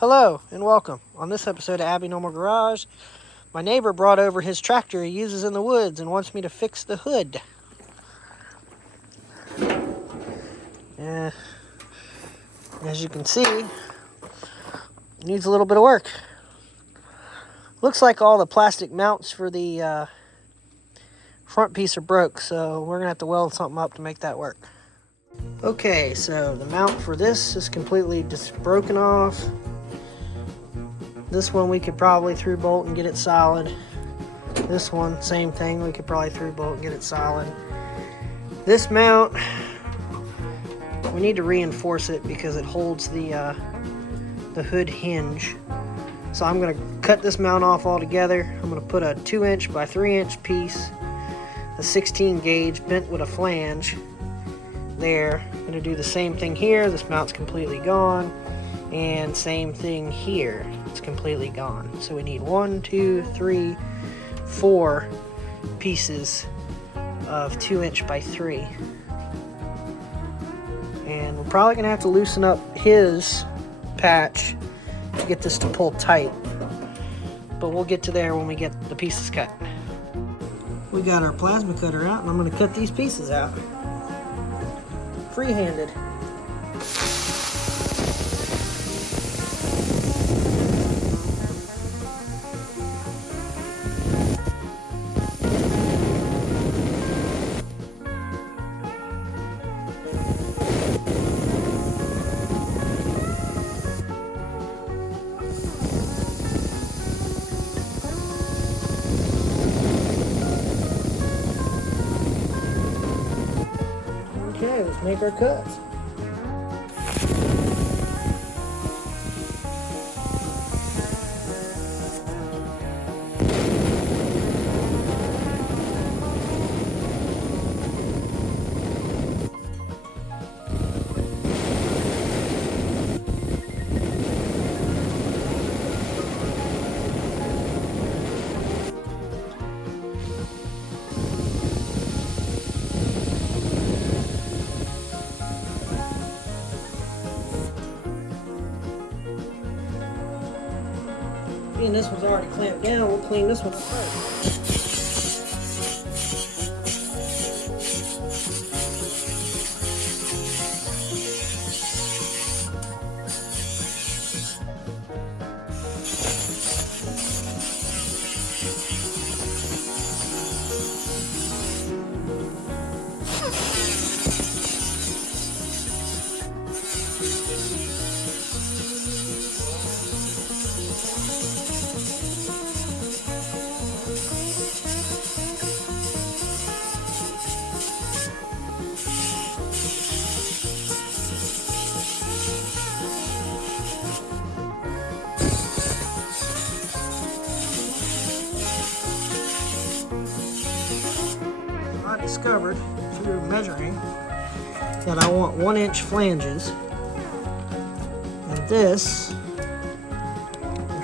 Hello and welcome. On this episode of Abby Normal Garage, my neighbor brought over his tractor he uses in the woods and wants me to fix the hood. As you can see, it needs a little bit of work. Looks like all the plastic mounts for the front piece are broke, so we're gonna have to weld something up to make that work. Okay, so the mount for this is completely just broken off. This one we could probably through bolt and get it solid. This one, same thing, we could probably through bolt and get it solid. This mount, we need to reinforce it because it holds the hood hinge. So I'm gonna cut this mount off altogether. I'm gonna put a 2" by 3" piece, a 16 gauge bent with a flange there. I'm gonna do the same thing here. This mount's completely gone. And same thing here, it's completely gone. So we need 1, 2, 3, 4 pieces of 2" by 3. And we're probably gonna have to loosen up his patch to get this to pull tight. But we'll get to there when we get the pieces cut. We got our plasma cutter out and I'm gonna cut these pieces out. Free-handed. Okay, let's make our cuts. Being this one's already clamped down, we'll clean this one up first. I discovered through measuring that I want 1" flanges, and this is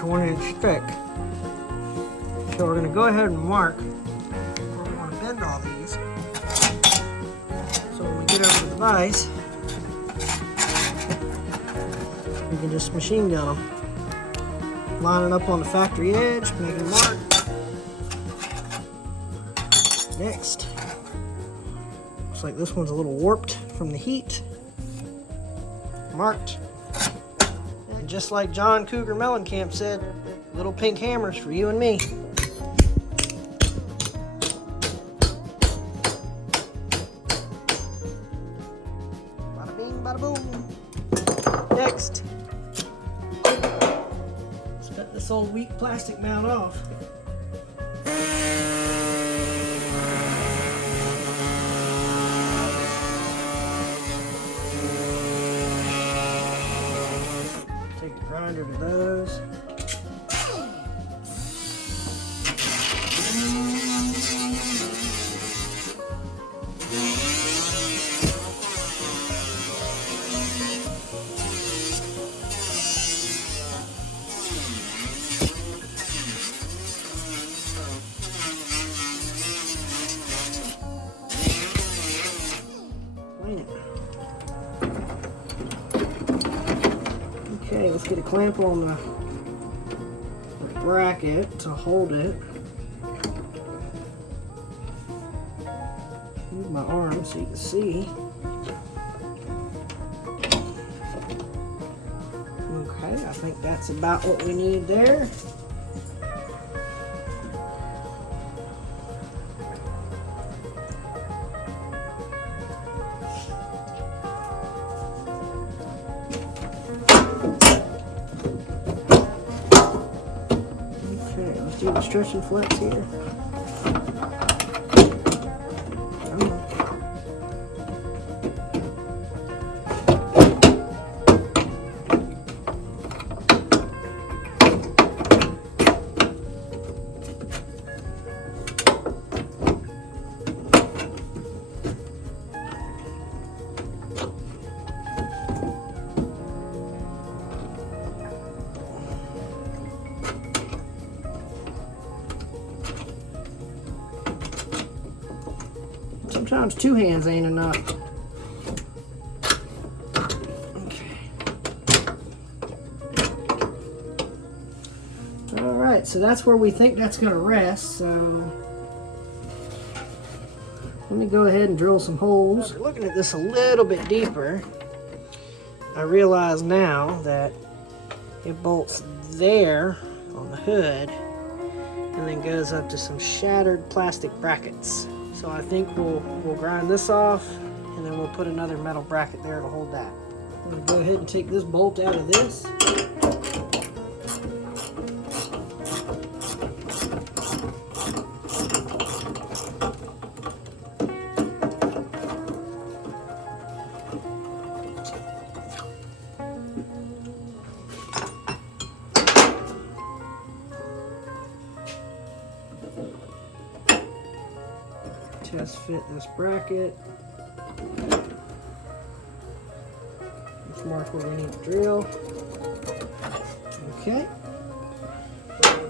1" thick. So we're going to go ahead and mark where we want to bend all these. So when we get over to the vise, we can just machine gun them. Line it up on the factory edge, make a mark. Next, looks like this one's a little warped from the heat. Marked. And just like John Cougar Mellencamp said, little pink hammers for you and me. Bada bing, bada boom. Next, let's cut this old weak plastic mount off. Take a grinder to those. Okay, let's get a clamp on the bracket to hold it. Move my arm so you can see. Okay, I think that's about what we need there. Okay, let's do the stretch and flex here. Sometimes two hands ain't enough. Okay. Alright, so that's where we think that's going to rest. So let me go ahead and drill some holes. After looking at this a little bit deeper, I realize now that it bolts there on the hood and then goes up to some shattered plastic brackets. So I think we'll grind this off, and then we'll put another metal bracket there to hold that. I'm going to go ahead and take this bolt out of this. Test fit this bracket. Let's mark where we need to drill. Okay.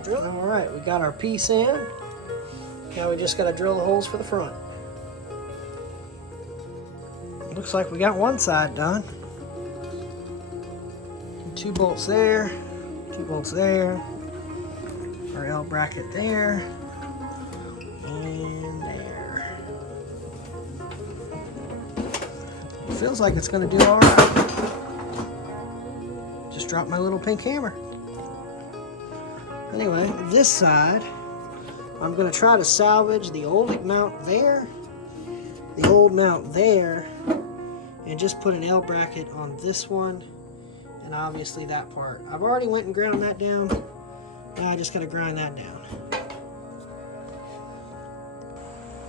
Alright, we got our piece in. Now we just got to drill the holes for the front. Looks like we got one side done. 2 bolts there, 2 bolts there, our L bracket there, and there. Feels like it's going to do all right. Just dropped my little pink hammer. Anyway, this side, I'm going to try to salvage the old mount there, the old mount there, and just put an L bracket on this one, and obviously that part. I've already went and ground that down. Now I just got to grind that down.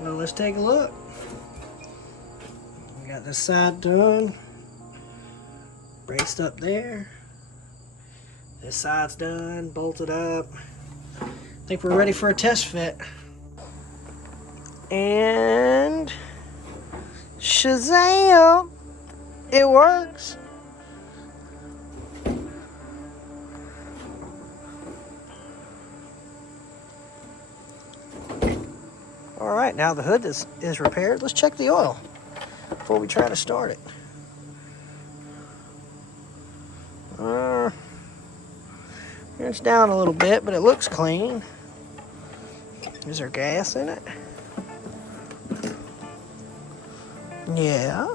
Well, let's take a look. We got this side done, braced up there. This side's done, bolted up. I think we're ready for a test fit. And Shazam! It works. All right, now the hood is repaired. Let's check the oil before we try to start it. It's down a little bit, but it looks clean. Is there gas in it? Yeah.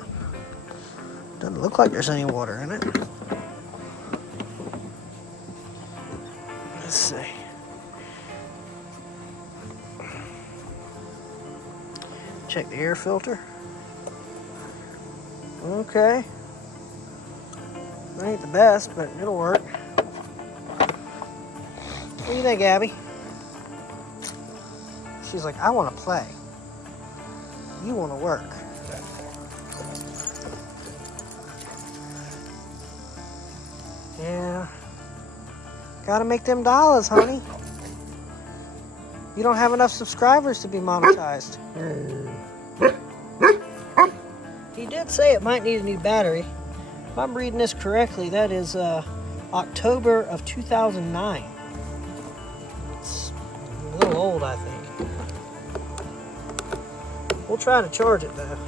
Doesn't look like there's any water in it. Let's see. Check the air filter. Okay. It ain't the best, but it'll work. What do you think, Abby? She's like, I want to play. You want to work. Yeah. Gotta make them dollars, honey. You don't have enough subscribers to be monetized. He did say it might need a new battery. If I'm reading this correctly, that is October of 2009. It's a little old, I think. We'll try to charge it though.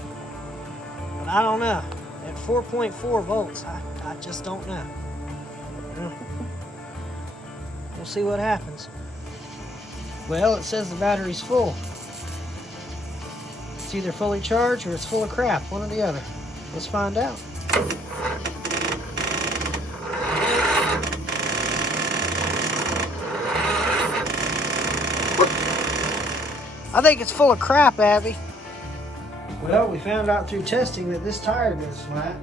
But I don't know. At 4.4 volts, I just don't know. We'll see what happens. Well, it says the battery's full. It's either fully charged or it's full of crap, one or the other. Let's find out. I think it's full of crap, Abby. Well, we found out through testing that this tire goes flat.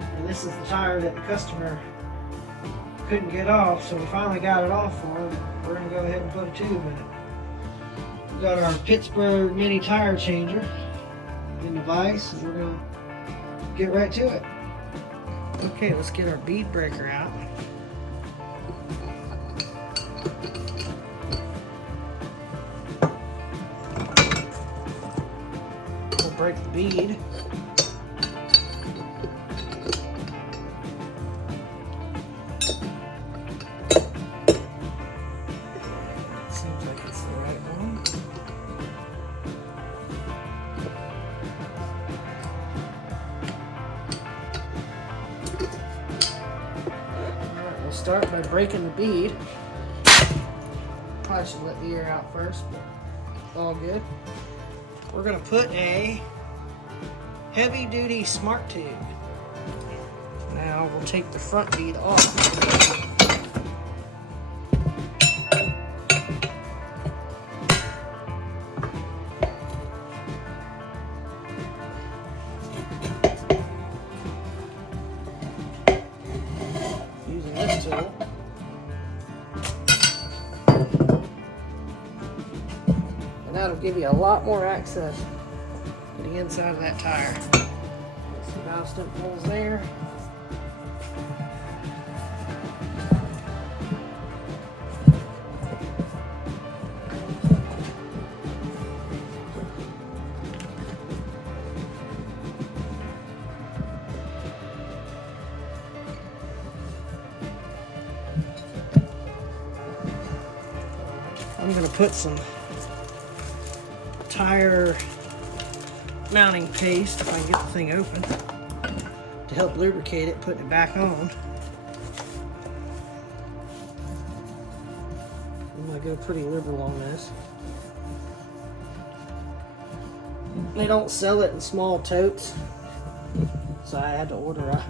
And this is the tire that the customer couldn't get off, so we finally got it off for him. We're going to go ahead and put a tube in it. We got our Pittsburgh mini tire changer in the vise, and we're going to get right to it. Okay, let's get our bead breaker out. We'll break the bead. Seems like it's the right one. Alright, we'll start by breaking the bead. Probably should let the air out first, but it's all good. We're going to put a heavy-duty smart tube. Now we'll take the front bead off. Using this tool. And that'll give you a lot more access to the inside of that tire. Some valve stem holes there. I'm going to put some tire mounting paste, if I can get the thing open, to help lubricate it, putting it back on. I'm going to go pretty liberal on this. They don't sell it in small totes, so I had to order a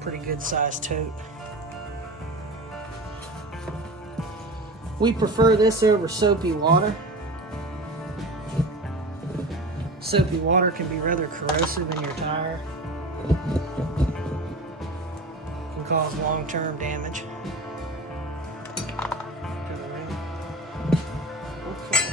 pretty good sized tote. We prefer this over soapy water. Soapy water can be rather corrosive in your tire. Can cause long-term damage. Okay.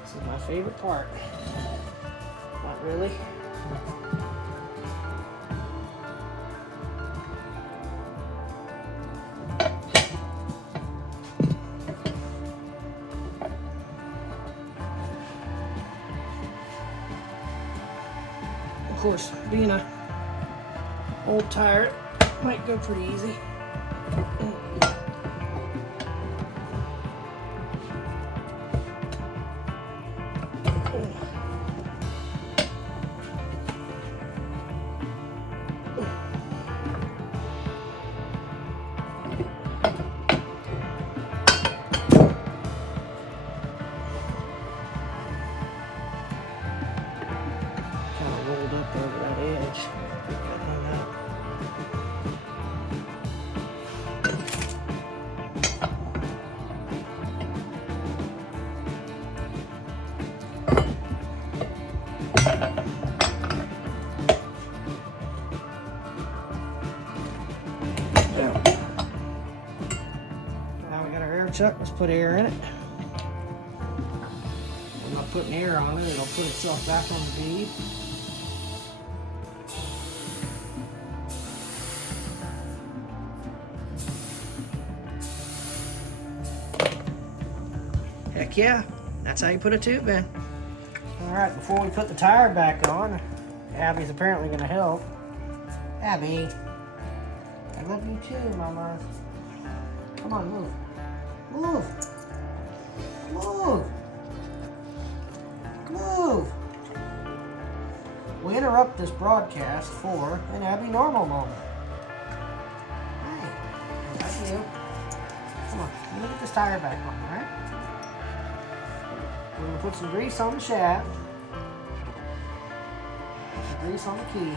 This is my favorite part. Not really. Of course, being a old tire, it might go pretty easy. Rolled up over that edge. Now we got our air chuck. Let's put air in it. I'm not putting air on it. It'll put itself back on the bead. Heck yeah, that's how you put a tube in. Alright, before we put the tire back on, Abby's apparently going to help. Abby, I love you too, Mama. Come on, move. Move! Move! Move! interrupt this broadcast for an Abby Normal moment. Hey, that's you. Come on, let me get this tire back on, alright? We're going to put some grease on the shaft. Some grease on the key.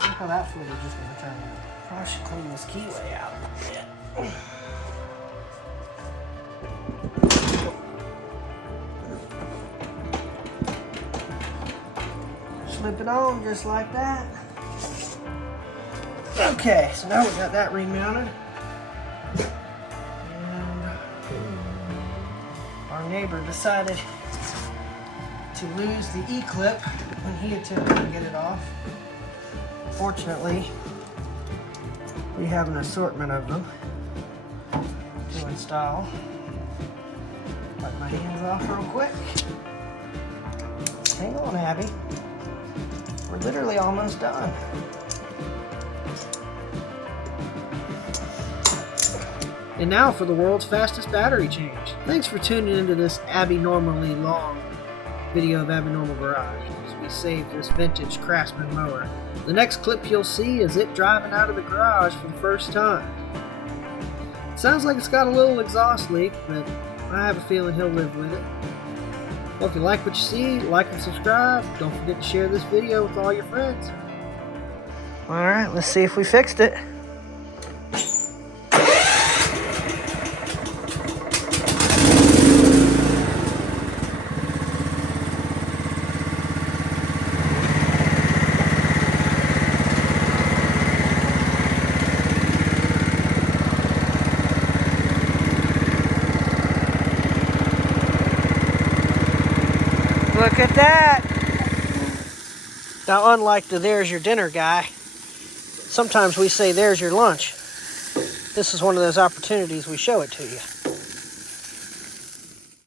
Look how that fluid is just going to turn out. I should clean this keyway out a bit. Slip it on just like that. Okay, so now we've got that remounted. And our neighbor decided to lose the E-clip when he attempted to get it off. Fortunately, we have an assortment of them to install. Wipe my hands off real quick. Hang on, Abby. We're literally almost done. And now for the world's fastest battery change. Thanks for tuning into this abnormally long video of Abnormal Garage as we save this vintage Craftsman mower. The next clip you'll see is it driving out of the garage for the first time. It sounds like it's got a little exhaust leak, but I have a feeling he'll live with it. Well, if you like what you see, like and subscribe. Don't forget to share this video with all your friends. Alright, let's see if we fixed it. Look at that. Now, unlike the there's your dinner guy, sometimes we say there's your lunch. This is one of those opportunities we show it to you.